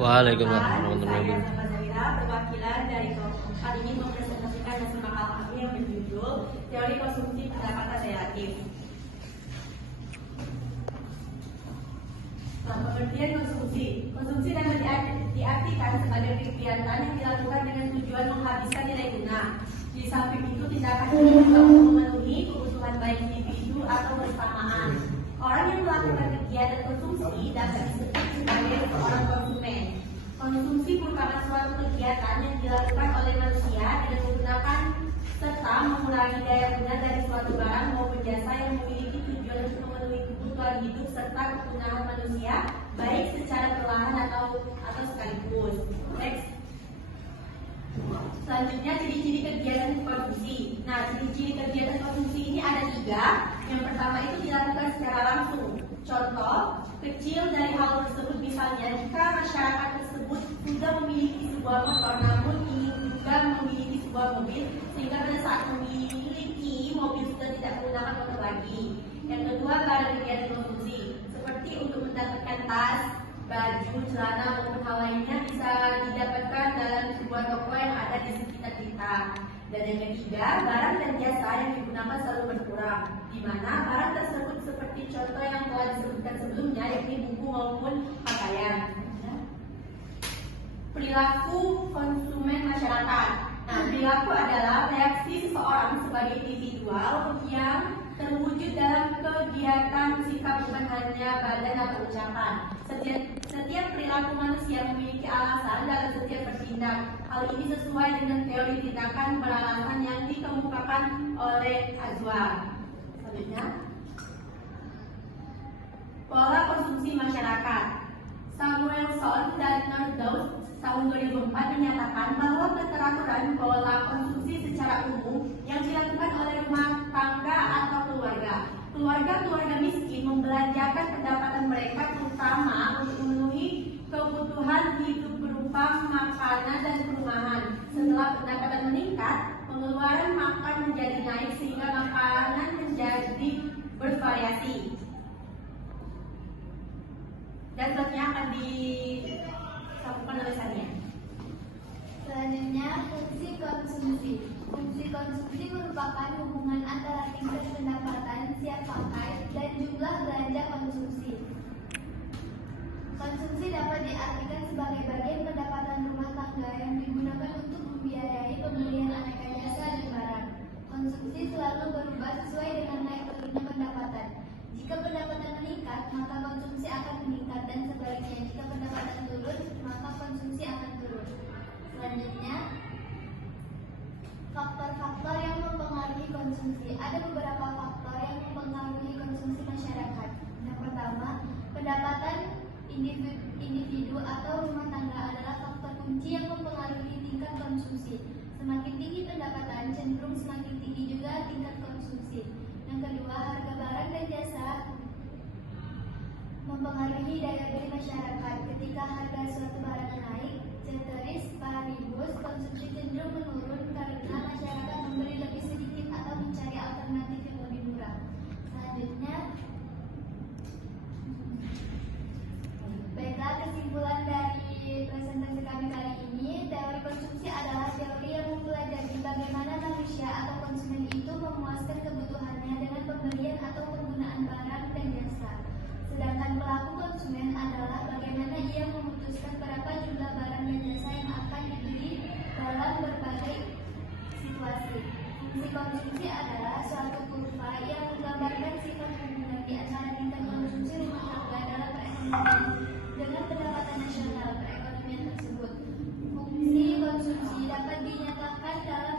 Waalaikumsalam Saya warahmatullahi wabarakatuh. Zaira, perwakilan dari kelompok 4 ini mempresentasikan hasil makalah kami yang berjudul Teori Konsumsi Pendapatan Relatif. Pengertian konsumsi. Konsumsi dapat diartikan sebagai kegiatan yang dilakukan dengan tujuan menghabiskan nilai guna. Di samping itu, tindakan ini juga untuk memenuhi kebutuhan baik individu atau bersamaan. Orang yang melakukan kegiatan konsumsi dapat disebut sebagai seorang konsumen. Konsumsi merupakan suatu kegiatan yang dilakukan oleh manusia dengan menggunakan serta mengurangi daya guna dari suatu barang maupun jasa yang memiliki tujuan untuk memenuhi kebutuhan hidup serta kegunaan manusia, baik secara perlahan atau sekaligus. Next. Selanjutnya, ciri-ciri kegiatan konsumsi. Nah, ciri-ciri kegiatan konsumsi ini ada 3. Yang pertama itu dilakukan secara langsung. Contoh kecil dari hal tersebut misalnya jika masyarakat tersebut sudah memiliki sebuah motor namun ingin juga memiliki sebuah mobil, sehingga pada saat memiliki mobil sudah tidak menggunakan motor lagi. Yang kedua, barang kegiatan konsumsi seperti untuk mendapatkan tas, baju, celana maupun hal lainnya bisa didapatkan dalam sebuah toko yang ada di sekitar kita. Dan yang ketiga, barang dan jasa yang digunakan selalu berkurang, di mana barang tersebut seperti contoh yang telah disebutkan sebelumnya, yakni buku maupun pakaian. Perilaku konsumen masyarakat. Nah, perilaku adalah reaksi seseorang sebagai individual yang terwujud dalam kegiatan sikap bukan hanya badan atau ucapan. Setiap perilaku manusia memiliki alasan dalam setiap bertindak. Hal ini sesuai dengan teori tindakan beralasan yang dikemukakan oleh Azwar. Selanjutnya, pola konsumsi masyarakat. Samuelson dan Nordhaus tahun 2004 menyatakan bahwa keteraturan pola konsumsi secara umum yang dilakukan oleh rumah tangga atau keluarga miskin membelanjakan pendapatan mereka terutama untuk memenuhi kebutuhan hidup berupa makanan dan perumahan. Setelah pendapatan meningkat, pengeluaran makan menjadi naik sehingga makanan menjadi bervariasi. Dan selanjutnya akan disambungkan tulisannya. Selanjutnya, fungsi konsumsi. Fungsi konsumsi merupakan hubungan antara tingkat pendapatan siap pakai dan jumlah belanja konsumsi. Konsumsi dapat diartikan sebagai bagian pendapatan rumah tangga yang digunakan untuk membiayai pembelian aneka jasa dan barang. Konsumsi selalu berubah sesuai dengan naik turunnya pendapatan. Jika pendapatan meningkat, maka konsumsi akan meningkat, dan sebaliknya jika pendapatan turun, maka konsumsi akan turun. Selanjutnya, faktor-faktor yang mempengaruhi konsumsi. Ada beberapa faktor yang mempengaruhi konsumsi masyarakat. Yang pertama, pendapatan individu atau rumah tangga adalah faktor kunci yang mempengaruhi tingkat konsumsi. Semakin tinggi pendapatan, cenderung semakin tinggi juga tingkat konsumsi. Yang kedua, harga barang dan jasa mempengaruhi daya beli masyarakat. Ketika harga suatu barang naik, ceteris paribus, konsumsi cenderung menurun karena masyarakat membeli lebih sedikit atau mencari alternatif yang lebih murah. Selanjutnya, baiklah, kesimpulan dari presentasi kami kali ini, teori konsumsi adalah teori yang mempelajari bagaimana manusia atau konsumen itu memuaskan kebutuhannya dengan pembelian atau penggunaan barang dan jasa. Sedangkan pelaku konsumen adalah bagaimana ia memutuskan berapa jumlah barang dan jasa yang akan dibeli dalam berbagai situasi. Fungsi konsumsi adalah suatu kurva yang menggambarkan sifat hubungan di antara tingkat konsumsi rumah tangga dalam perekonomian dengan pendapatan nasional perekonomian tersebut. Fungsi konsumsi dapat dinyatakan dalam